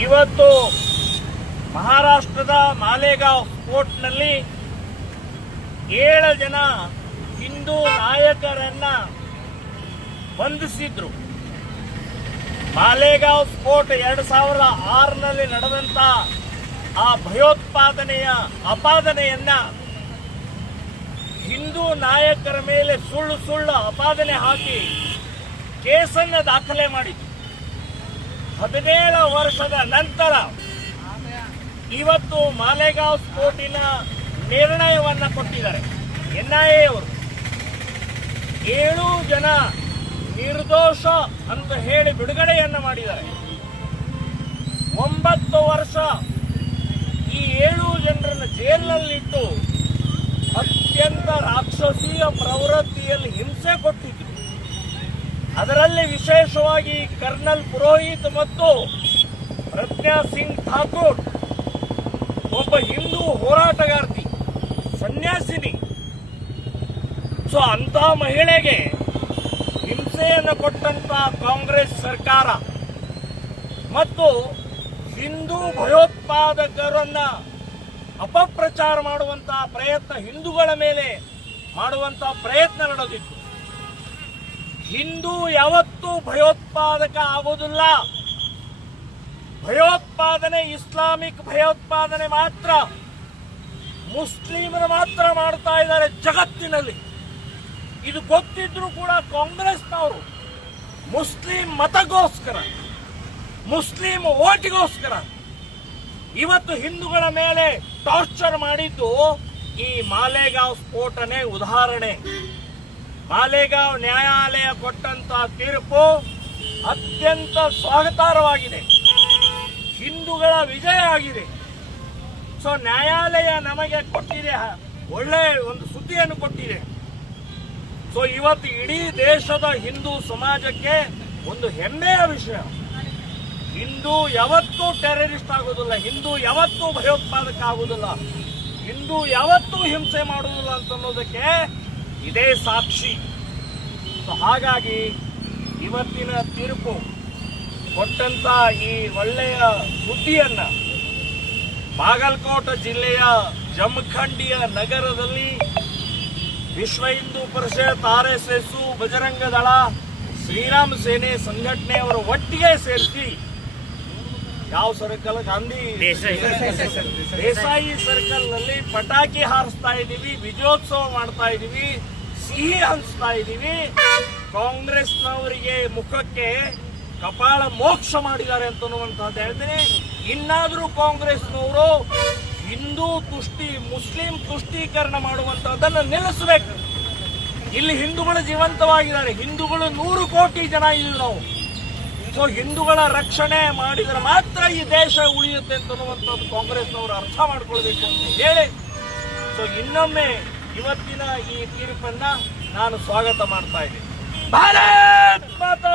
ಇವತ್ತು ಮಹಾರಾಷ್ಟ್ರದ ಮಾಲೇಗಾಂವ್ ಕೋರ್ಟ್ನಲ್ಲಿ ಏಳು ಜನ ಹಿಂದೂ ನಾಯಕರನ್ನ ಬಂಧಿಸಿದ್ರು. ಮಾಲೇಗಾಂವ್ ಸ್ಫೋಟ ಎರಡು ಸಾವಿರದ ಆರರಲ್ಲಿ ನಡೆದಂತ ಆ ಭಯೋತ್ಪಾದನೆಯ ಅಪಾದನೆಯನ್ನ ಹಿಂದೂ ನಾಯಕರ ಮೇಲೆ ಸುಳ್ಳು ಸುಳ್ಳು ಅಪಾದನೆ ಹಾಕಿ ಕೇಸನ್ನ ದಾಖಲೆ ಮಾಡಿತು ಹದಿನೇಳು ವರ್ಷದ ನಂತರ ಇವತ್ತು ಮಾಲೆಗಾವ್ ಸ್ಫೋಟಿನ ನಿರ್ಣಯವನ್ನ ಕೊಟ್ಟಿದ್ದಾರೆ. ಎನ್ಐಎ ಅವರು. ಏಳು ಜನ ನಿರ್ದೋಷ ಅಂತ ಹೇಳಿ ಬಿಡುಗಡೆಯನ್ನ ಮಾಡಿದ್ದಾರೆ. ಒಂಬತ್ತು ವರ್ಷ ಈ ಏಳು ಜನರನ್ನು ಜೈಲಿನಲ್ಲಿಟ್ಟು ಅತ್ಯಂತ ರಾಕ್ಷಸೀಯ ಪ್ರವೃತ್ತಿಯಲ್ಲಿ ಹಿಂಸೆ ಕೊಟ್ಟಿದ್ರು. ಅದರಲ್ಲಿ ವಿಶೇಷವಾಗಿ ಕರ್ನಲ್ ಪುರೋಹಿತ್ ಮತ್ತು ಪ್ರಜ್ಞಾ ಸಿಂಗ್ ಠಾಕೂರ್, ಒಬ್ಬ ಹಿಂದೂ ಹೋರಾಟಗಾರ್ತಿ, ಸನ್ಯಾಸಿನಿ. ಸೊ ಅಂತ ಮಹಿಳೆಗೆ ಹಿಂಸೆಯನ್ನು ಕೊಟ್ಟಂತ ಕಾಂಗ್ರೆಸ್ ಸರ್ಕಾರ ಮತ್ತು ಹಿಂದೂ ಭಯೋತ್ಪಾದಕರನ್ನ ಅಪಪ್ರಚಾರ ಮಾಡುವಂತಹ ಪ್ರಯತ್ನ ಹಿಂದೂಗಳ ಮೇಲೆ ಮಾಡುವಂತಹ ಪ್ರಯತ್ನ ನಡೆದಿತ್ತು. ಹಿಂದೂ ಯಾವತ್ತೂ ಭಯೋತ್ಪಾದಕ ಆಗುವುದಿಲ್ಲ. ಭಯೋತ್ಪಾದನೆ ಇಸ್ಲಾಮಿಕ್ ಭಯೋತ್ಪಾದನೆ ಮಾತ್ರ. ಮುಸ್ಲಿಮರು ಮಾತ್ರ ಮಾಡ್ತಾ ಇದ್ದಾರೆ ಜಗತ್ತಿನಲ್ಲಿ. ಇದು ಗೊತ್ತಿದ್ರೂ ಕೂಡ ಕಾಂಗ್ರೆಸ್ನವರು ಮುಸ್ಲಿಂ ಮತಗೋಸ್ಕರ, ಮುಸ್ಲಿಂ ಓಟಿಗೋಸ್ಕರ ಇವತ್ತು ಹಿಂದೂಗಳ ಮೇಲೆ ಟಾರ್ಚರ್ ಮಾಡಿದ್ದು ಈ ಮಾಲೇಗಾಂವ್ ಸ್ಫೋಟನೆ ಉದಾಹರಣೆ. ಮಾಲೇಗಾಂವ್ ನ್ಯಾಯಾಲಯ ಕೊಟ್ಟಂತಹ ತೀರ್ಪು ಅತ್ಯಂತ ಸ್ವಾಗತಾರ್ಹವಾಗಿದೆ. ಹಿಂದೂಗಳ ವಿಜಯ ಆಗಿದೆ. ಸೊ ನ್ಯಾಯಾಲಯ ನಮಗೆ ಕೊಟ್ಟಿದೆ, ಒಳ್ಳೆ ಒಂದು ಸುದ್ದಿಯನ್ನು ಕೊಟ್ಟಿದೆ. ಸೊ ಇವತ್ತು ಇಡೀ ದೇಶದ ಹಿಂದೂ ಸಮಾಜಕ್ಕೆ ಒಂದು ಹೆಮ್ಮೆಯ ವಿಷಯ. ಹಿಂದೂ ಯಾವತ್ತೂ ಟೆರರಿಸ್ಟ್ ಆಗೋದಿಲ್ಲ ಹಿಂದೂ ಯಾವತ್ತೂ ಭಯೋತ್ಪಾದಕ ಆಗುವುದಿಲ್ಲ, ಹಿಂದೂ ಯಾವತ್ತೂ ಹಿಂಸೆ ಮಾಡುವುದಿಲ್ಲ ಅಂತ ಅನ್ನೋದಕ್ಕೆ ಇದೇ ಸಾಕ್ಷಿ. ಹಾಗಾಗಿ ಇವತ್ತಿನ ತೀರ್ಪು ಕೊಟ್ಟಂತ ಈ ಒಳ್ಳೆಯ ಸುದ್ದಿಯನ್ನ ಬಾಗಲಕೋಟ ಜಿಲ್ಲೆಯ ಜಮಖಂಡಿಯ ನಗರದಲ್ಲಿ Vishwa Hindu Parishad R S S Bajrang Dal, Sriram Sene ಸಂಘಟನೆಯವರು ಒಟ್ಟಿಗೆ ಸೇರಿಸಿ ಯಾವ ಸರ್ಕಲ್ ಗಾಂಧಿ. ದೇಸಾಯಿ. ಸರ್ಕಲ್ನಲ್ಲಿ ಪಟಾಕಿ ಹಾರಿಸ್ತಾ ಇದೀವಿ ವಿಜಯೋತ್ಸವ ಮಾಡ್ತಾ ಇದೀವಿ ಸಿಹಿ ಹಂಚ್ತಾ ಇದೀವಿ. ಕಾಂಗ್ರೆಸ್ನವರಿಗೆ ಮುಖಕ್ಕೆ ಕಪಾಳ ಮೋಕ್ಷ ಮಾಡಿದ್ದಾರೆ ಅಂತ ಅನ್ನುವಂಥದ್ದು ಹೇಳ್ತೇನೆ. ಇನ್ನಾದ್ರೂ ಕಾಂಗ್ರೆಸ್ನವರು ಹಿಂದೂ ತುಷ್ಟಿ ಮುಸ್ಲಿಂ ತುಷ್ಟೀಕರಣ ಮಾಡುವಂತಹದ್ದನ್ನು ನಿಲ್ಲಿಸಬೇಕು. ಇಲ್ಲಿ ಹಿಂದೂಗಳು ಜೀವಂತವಾಗಿದ್ದಾರೆ. ಹಿಂದೂಗಳು ನೂರು ಕೋಟಿ ಜನ ಇದ್ದೀವಿ ನಾವು. ಸೊ ಹಿಂದೂಗಳ ರಕ್ಷಣೆ ಮಾಡಿದರೆ ಮಾತ್ರ ಈ ದೇಶ ಉಳಿಯುತ್ತೆ ಅಂತ ಅನ್ನುವಂಥದ್ದು ಕಾಂಗ್ರೆಸ್ನವರು ಅರ್ಥ ಮಾಡ್ಕೊಳ್ಬೇಕು ಅಂತ ಹೇಳಿ. ಸೊ ಇನ್ನೊಮ್ಮೆ ಇವತ್ತಿನ ಈ ತೀರ್ಪನ್ನ ನಾನು ಸ್ವಾಗತ ಮಾಡ್ತಾ ಇದ್ದೀನಿ. ಭಾರತ್ ಮಾತಾ